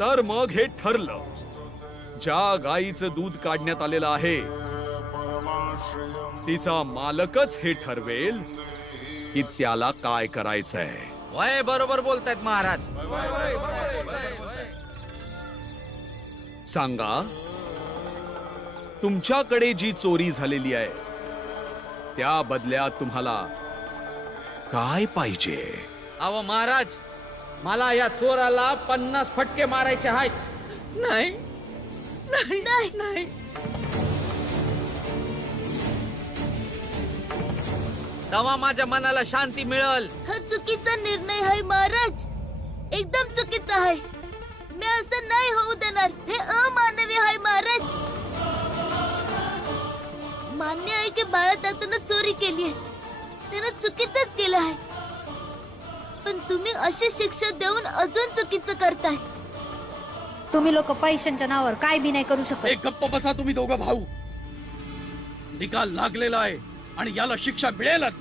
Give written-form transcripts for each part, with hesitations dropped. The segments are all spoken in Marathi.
तर मग हे ठरलं, ज्या गायीचं दूध काढण्यात आलेलं आहे तिचा मालकच हे ठरवेल की त्याला काय करायचंय. वय बरोबर बोलतायत महाराज. सांगा, तुमच्याकडे जी चोरी झालेली आहे त्या बदल्यात तुम्हाला काय पाहिजे? अहो महाराज, मला या चोराला 50 फटके मारायचे आहेत. नाही नाही नाही नाही. तेव्हा माझ्या मनाला शांती मिळेल. हा चुकीचा निर्णय आहे महाराज, एकदम चुकीचा आहे. मी असं नाही होऊ देणार. हे अमानवी आहे महाराज. मान्य आहे की बाळातात्यानं चोरी केली आहे, त्यानं चुकीचंच केलं आहे. पण तुम्ही अशी शिक्षा देऊन अजून चुकीचं करताय. तुम्ही लोक पैशांच्या नावावर काय बी नाही करू शकत. एक गप्प बसा तुम्ही दोघं भाऊ. निकाल लागलेला आहे आणि याला शिक्षा मिळेलच.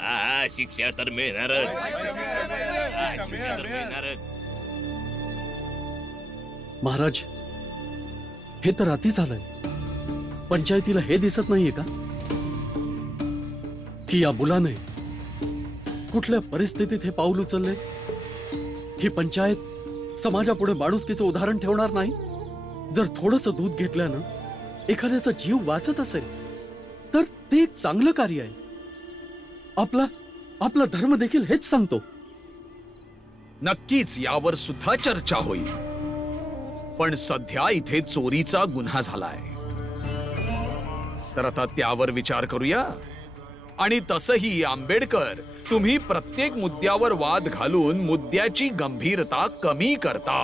हा, शिक्षा तर मिळणारच. शिक्षा तर मिळणारच. महाराज, हे तर अति झालंय. पंचायतीला हे दिसत नाहीये का की या मुलाने कुठल्या परिस्थितीत हे पाऊल उचलले? ही पंचायत समाजापुढे माणुसकीचं उदाहरण ठेवणार नाही. जर थोडंसं दूध घेतल्यानं एखाद्याचा जीव वाचत असेल तर ते एक चांगलं कार्य आहे. आपला धर्म देखील हेच सांगतो. नक्कीच यावर सुद्धा चर्चा होईल, पण सध्या इथे चोरीचा गुन्हा झालाय, तर आता त्यावर विचार करूया. आणि तसही आंबेडकर, तुम्ही प्रत्येक मुद्द्यावर वाद घालून मुद्द्याची गंभीरता कमी करता.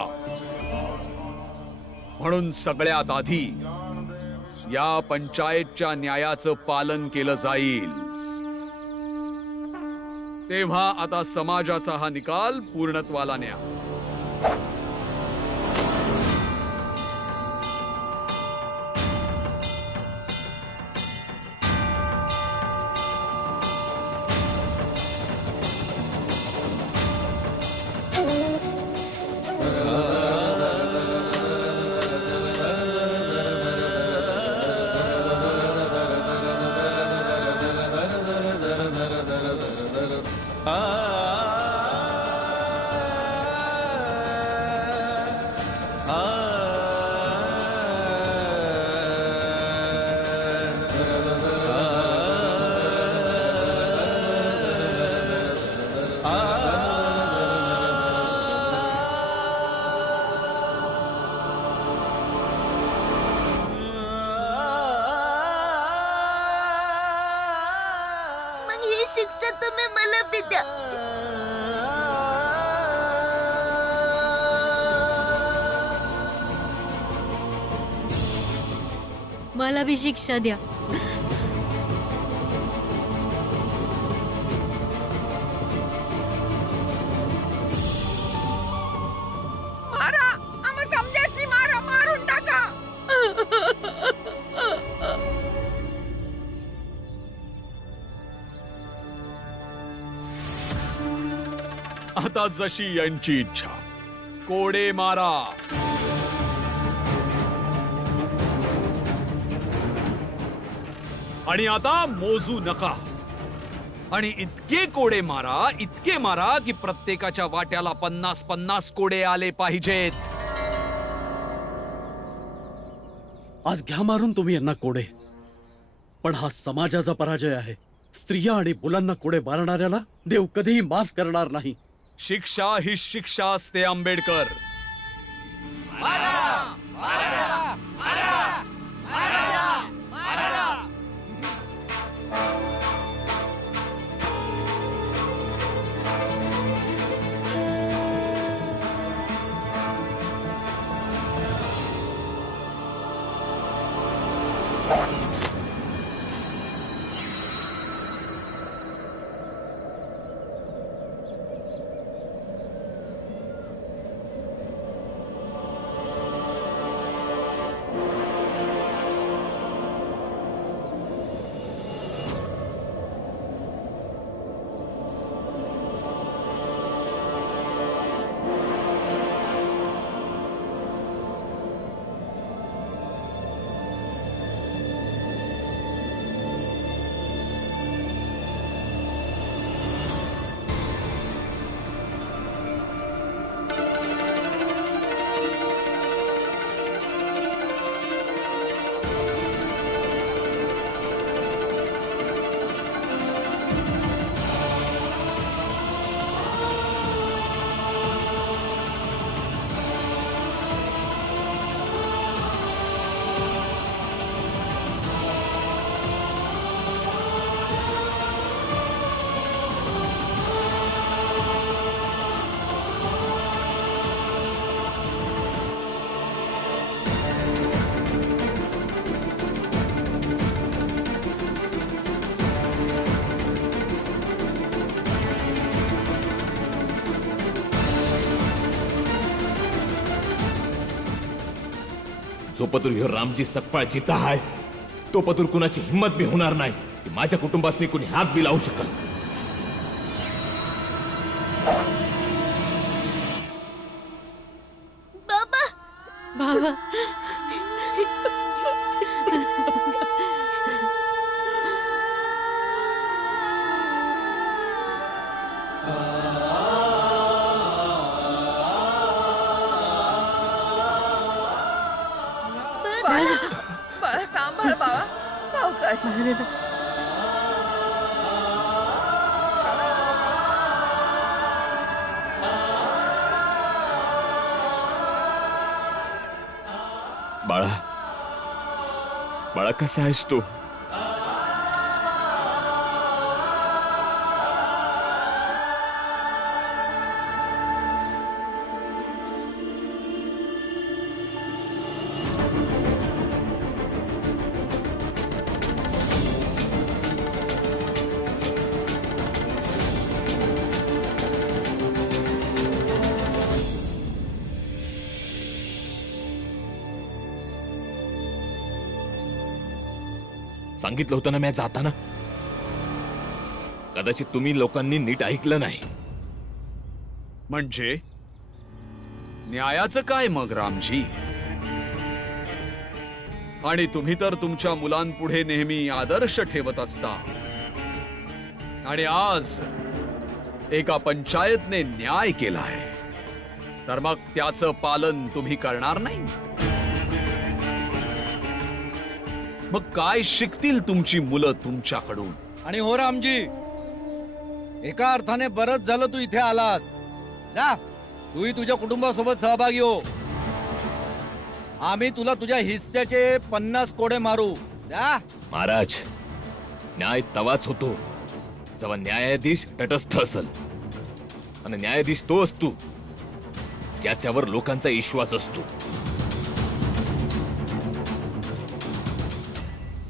म्हणून सगळ्यात आधी या पंचायतच्या न्यायाचं पालन केलं जाईल. तेव्हा आता समाजाचा हा निकाल पूर्णत्वाला न्या. शिक्षा तुम्ही मला बी द्या. मला बी शिक्षा द्या. मारा, आम्हा समजायची मारा, मारून टाका. आता जशी यांची इच्छा, कोडे मारा. आणि आता मोजू नका. आणि इतके कोडे मारा, इतके मारा की प्रत्येकाच्या वाट्याला 50-50 कोडे आले पाहिजेत. आज घ्या मारून तुम्ही यांना कोडे, पण हा समाजाचा पराजय आहे. स्त्रिया आणि मुलांना कोडे मारणाऱ्याला देव कधीही माफ करणार नाही. शिक्षा ही शिक्षा असते आंबेडकर. जो पतूर ह्यो रामजी सकपाळ जिता आहे तो पतूर कुणाची हिंमत बी होणार नाही की माझ्या कुटुंबासनी कुणी हात बी लावू शकल. बाबा बाबा बाळा सांभाळ बाबा, सावकाश. बाळा, बाळा कसा आहेस तू? सांगितलं होतं ना मी जाताना. कदाचित तुम्ही लोकांनी नीट ऐकलं नाही. म्हणजे न्यायाचं काय मग रामजी? आणि तुम्ही तर तुमच्या मुलांपुढे नेहमी आदर्श ठेवत असता, आणि आज एका पंचायतने न्याय केलाय, तर मग त्याचं पालन तुम्ही करणार नाही? मग काय शिकतील तुमची मुलं तुमच्याकडून? आणि हो रामजी, एका अर्थाने बरंच झालं तू इथे आलास. जा, तूही तुझ्या कुटुंबासोबत सहभागी हो. आम्ही तुला तुझ्या हिस्स्याचे 50 कोडे मारू. जा. महाराज, न्याय तवाच होतो जेव्हा न्यायाधीश तटस्थ असेल, आणि न्यायाधीश तो असतो ज्याच्यावर लोकांचा विश्वास असतो.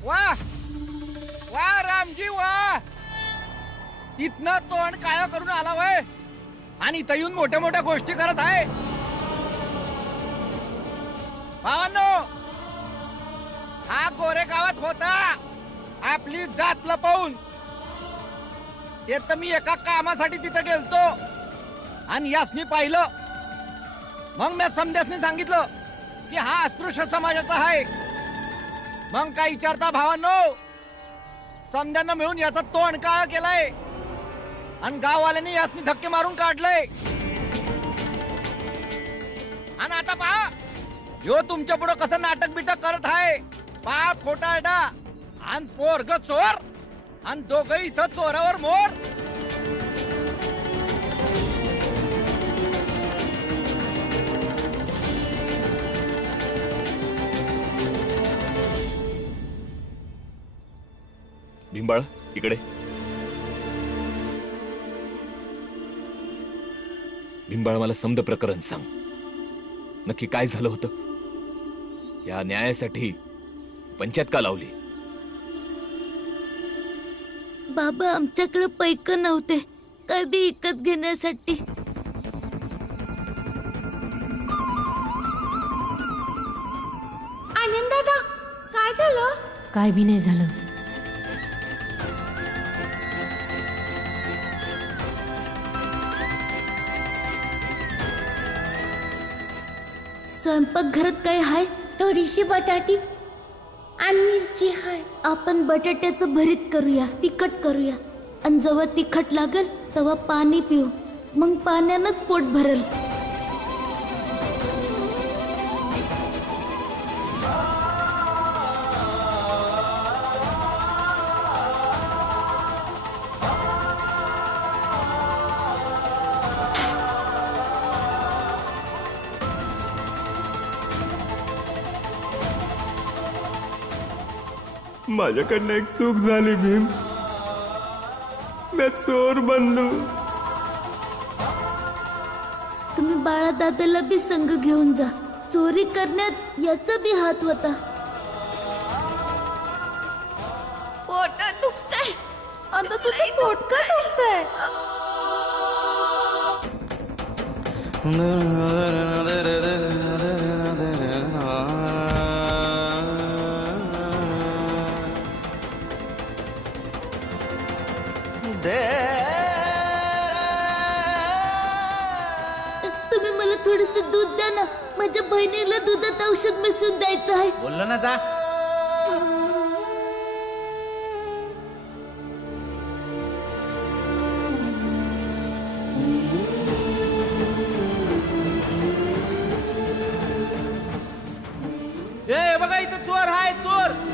वा वा रामजी वा, इथनं तोंड काळं करून आला वय, आणि इथं येऊन मोठ्या मोठ्या गोष्टी करत आहे. भावांनो, हा गोरेगावात होता आपली जात लपवून. ते तर मी एका कामासाठी तिथे गेलतो आणि यासनी पाहिलं. मग मी समध्यासनी सांगितलं की हा अस्पृश्य समाजाचा आहे. मग काय विचारता भावांनो, समध्यानं मिळून याचा तोंड काळा केलाय आणि गाववाल्यांनी यासनी धक्के मारून काढलंय. आणि आता पहा, ह्यो तुमच्या पुढे कसं नाटक बिटक करत आहे. बाप खोटारडा आणि पोरग चोर, आणि दोघं इथं चोरावर मोर. बिंबाळ, इकडे. बिंबाळ, मला समद प्रकरण सांग. नक्की काय झालं होतं? या न्यायासाठी पंचायत का लावली? बाबा, आमच्याकडे पैक नव्हते काय बी विकत घेण्यासाठी. आनंद दादा, काय झालं? काय बी नाही झालं. स्वयंपाकघरात काय हाय? थोडीशी बटाटी आणि मिरची हाय. आपण बटाट्याचं भरीत करूया, तिखट करूया, आणि जेव्हा तिखट लागल तेव्हा पाणी पिऊ. मग पाण्यानंच पोट भरल. माझ्याकडनं एक चूक झाली भीम. मी चोर बनलो. तुम्ही बाळा दादाला बी संग घेऊन जा. चोरी करण्यात याचा बी हात होता. पोटात दुखतंय. आता तुझं पोट का दुखतंय? जा ना, माझ्या बहिणीला दुधात औषध मिसळून द्यायचं आहे. बोललो ना जा. ए बघा इथं चोर हाय, चोर.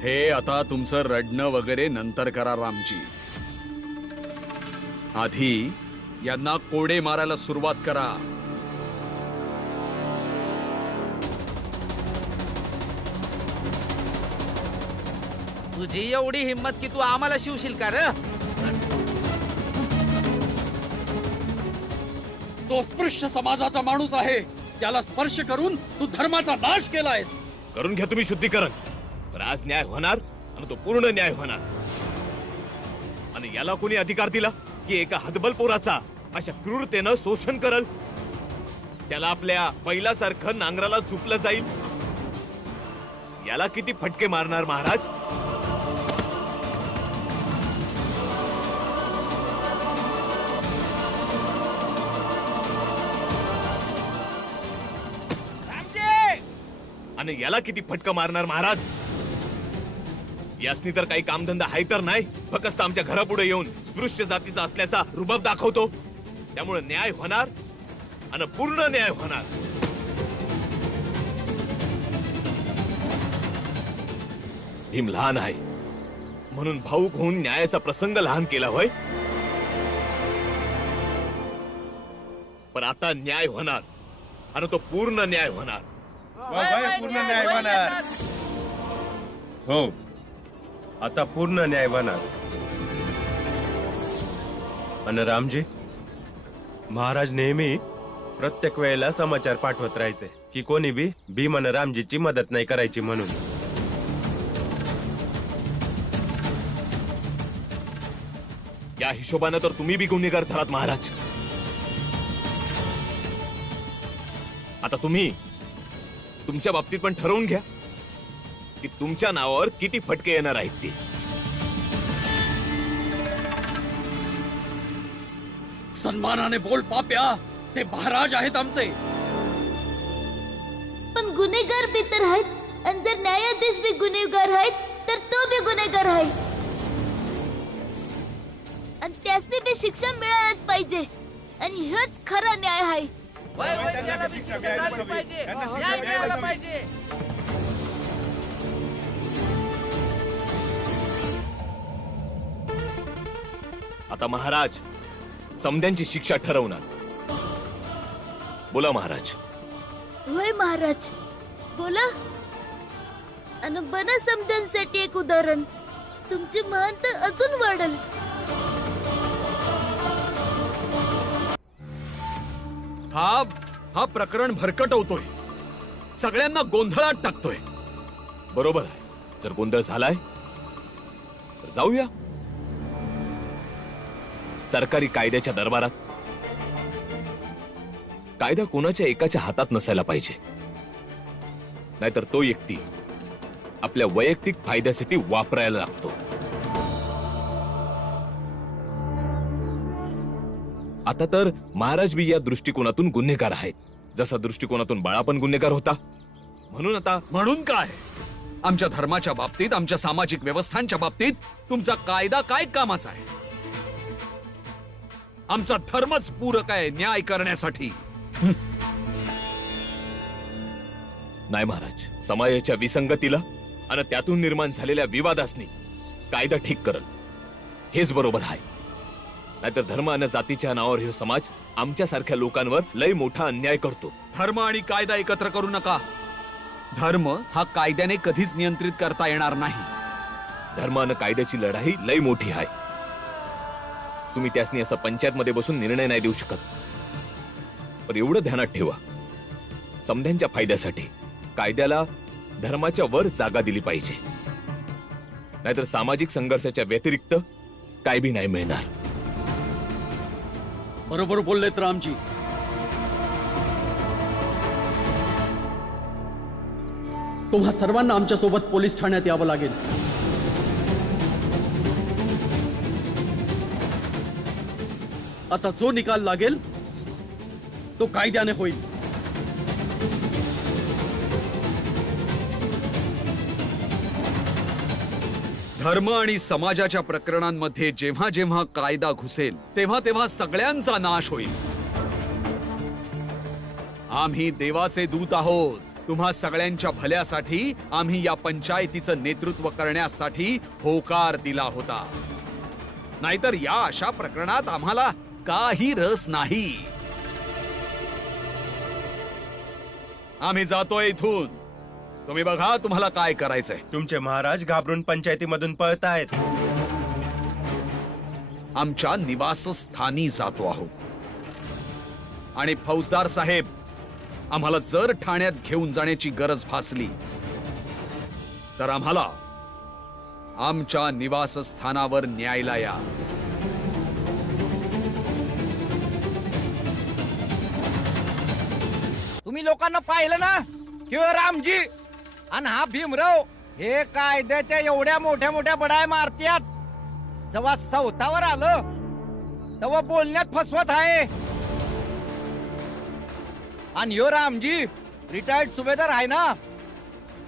हे आता तुमचं रडणं वगैरे नंतर करा रामजी. आधी यांना कोडे मारायला सुरुवात करा. तुझी एवढी हिंमत की तू आम्हाला शिवशील का रे? तो स्पृश्य समाजाचा माणूस आहे, त्याला स्पर्श करून तू धर्माचा नाश केलायस. करून घ्या तुम्ही शुद्धीकरण. पण आज न्याय होणार आणि तो पूर्ण न्याय होणार. आणि याला कोणी अधिकार दिला की एका हतबल पोराचा अशा क्रूरतेनं शोषण करल? त्याला आपल्या पहिल्यासारखं नांगराला झुपलं जाईल? याला किती फटके मारणार महाराज? आणि याला किती फटका मारणार महाराज? यासनी तर काही कामधंदा आहे तर नाही, फक्त आमच्या घरापुढे येऊन स्पृश्य जातीचा असल्याचा रुबाब दाखवतो. त्यामुळे न्याय होणार आणि पूर्ण न्याय होणार. भीम लहान आहे म्हणून भाऊक होऊन न्यायाचा प्रसंग लहान केला होय. पण आता न्याय होणार आणि तो पूर्ण न्याय होणार. पूर्ण न्याय होणार. हो, आता पूर्ण न्याय होणार. आणि रामजी, महाराज नेहमी प्रत्येक वेळेला समाचार पाठवत राहायचे की कोणी बी भीम आणि रामजीची मदत नाही करायची म्हणून. या हिशोबाने तर तुम्ही बी गुन्हेगार झालात महाराज. आता तुम्ही तुमच्या बाबतीत पण ठरवून घ्या की तुमच्या नावावर किती फटके येणार आहेत ते. सन्मानाने बोल पाप्या, ते महाराज आहेत आमचे. पण गुन्हेगार बी तर आहेत, आणि जर न्यायाधीश बी गुन्हेगार आहेत तर तो बी गुन्हेगार आहे. आणि त्यासनी बी शिक्षा मिळायलाच पाहिजे. आणि हेच खरा न्याय आहे. त्याला बी शिक्षा मिळाली पाहिजे. न्याय मिळाला पाहिजे. आता महाराज समध्यांची शिक्षा ठरवणार. बोला महाराज. होय महाराज, बोला. आणि बना समजांसाठी एक उदाहरण. तुमची महानता अजून वाढल. हा प्रकरण भरकटवतोय, सगळ्यांना गोंधळात टाकतोय. बरोबर आहे. जर गोंधळ झालाय तर जाऊया सरकारी कायद्याच्या दरबारात. कायदा कोणाच्या एकाच्या हातात नसायला पाहिजे, नाहीतर तो व्यक्ती आपल्या वैयक्तिक फायद्यासाठी वापरायला लागतो. आता तर महाराज बी या दृष्टिकोनातून गुन्हेगार आहेत, जसा दृष्टिकोनातून बाळा पण गुन्हेगार होता. म्हणून काय, आमच्या धर्माच्या बाबतीत, आमच्या सामाजिक व्यवस्थांच्या बाबतीत तुमचा कायदा काय कामाचा आहे? आमचा धर्मच पूरक आहे न्याय करण्यासाठी. नाही महाराज, समाजाच्या विसंगतीला आणि त्यातून निर्माण झालेल्या विवादासनी कायदा ठीक करल हेच बरोबर आहे. नाहीतर धर्म आणि जातीच्या नावावर हे समाज आमच्या सारख्या लोकांवर लय मोठा अन्याय करतो. धर्म आणि कायदा एकत्र करू नका. धर्म हा कायद्याने कधीच नियंत्रित करता येणार नाही. धर्म आणि कायद्याची लढाई लय मोठी आहे. तुम्ही त्यासनी असं पंचायत मध्ये बसून निर्णय नाही देऊ शकत. पण एवढं ध्यानात ठेवा, समध्यांच्या फायद्यासाठी कायद्याला धर्माच्या वर जागा दिली पाहिजे. नाहीतर सामाजिक संघर्षाच्या व्यतिरिक्त काय बी नाही मिळणार. बरोबर बोललेत रामजी. तुम्हा सर्वांना आमच्या सोबत पोलीस ठाण्यात यावं लागेल. आता जो निकाल लागेल तो कायद्याने होईल. धर्म आणि समाजाच्या प्रकरणांमध्ये जेव्हा जेव्हा कायदा घुसेल तेव्हा तेव्हा सगळ्यांचा नाश होईल. आम्ही देवाचे दूत आहोत. तुम्हा सगळ्यांच्या भल्यासाठी आम्ही या पंचायतीचं नेतृत्व करण्यासाठी होकार दिला होता. नाहीतर या अशा प्रकरणात आम्हाला काही रस नाही. आम्ही जातोय इथून. तुम्ही बघा तुम्हाला काय करायचंय. तुमचे महाराज घाबरून पंचायतीमधून पळतायत. आमच्या निवासस्थानी जातो आहोत. आणि फौजदार साहेब, आम्हाला जर ठाण्यात घेऊन जाण्याची गरज भासली तर आम्हाला आमच्या निवासस्थानावर न्यायला या. तुम्ही लोकांना पाहिलं ना किंवा रामजी आणि हा भीमराव हे कायद्याच्या एवढ्या मोठ्या मोठ्या बडाय मारत्यात. जेव्हा सौतावर आलं तेव्हा बोलण्यात फसवत आहे. आणि यो रामजी रिटायर्ड सुभेदार आहे ना,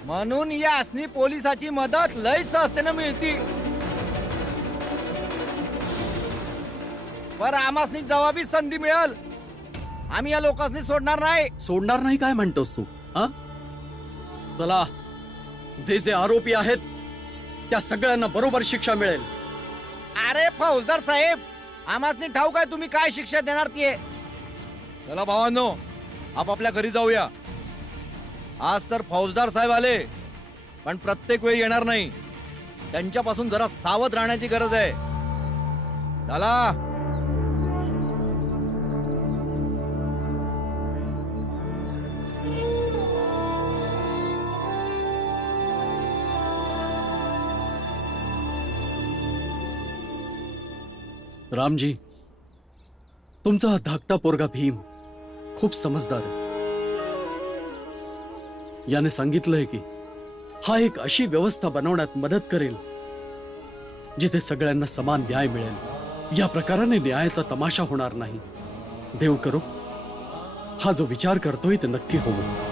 म्हणून यासनी पोलिसाची मदत लय सहजतेने मिळती. पर आमासनी जवाबी संधी मिळेल. आम्ही या लोकांनी सोडणार नाही. सोडणार नाही काय म्हणतोस तू? हा, चला, जे जे आरोपी आहेत त्या सगळ्यांना बरोबर शिक्षा मिळेल. अरे फौजदार साहेब, आमासनी ठाऊक आहे तुम्ही काय शिक्षा देणार ती. चला भावांनो, आपापल्या घरी जाऊया. आज तर फौजदार साहेब आले, पण प्रत्येक वेळी येणार नाही. त्यांच्यापासून जरा सावध राहण्याची गरज आहे. चला. रामजी, तुमचा हा धाकटा पोरगा भीम खूप समजदार आहे. याने सांगितलंय की हा एक अशी व्यवस्था बनवण्यात मदत करेल जिथे सगळ्यांना समान न्याय मिळेल. या प्रकाराने न्यायाचा तमाशा होणार नाही. देव करो हा जो विचार करतोय ते नक्की होवो.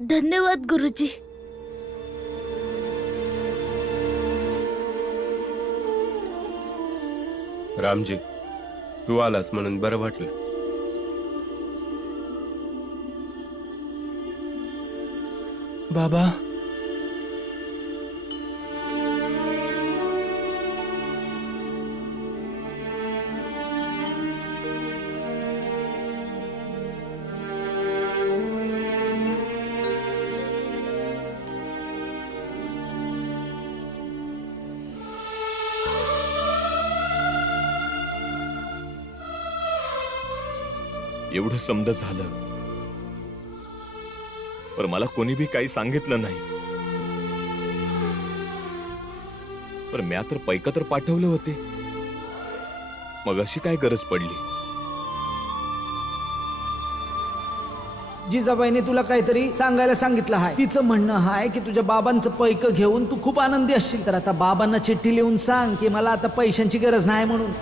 धन्यवाद गुरुजी. रामजी, तू आलास म्हणून बरं वाटलं. बाबा, एवढं समज झालं, पण मला कोणी बी काही सांगितलं नाही. पण म्या तर पैका तर पाठवले होते. मग अशी काय गरज पडली? जिजाबाईने तुला काहीतरी सांगायला सांगितलं आहे. तिचं म्हणणं आहे की तुझ्या बाबांचं पैक घेऊन तू खूप आनंदी असशील. तर आता बाबांना चिठ्ठी लिहून सांग की मला आता पैशांची गरज नाही म्हणून.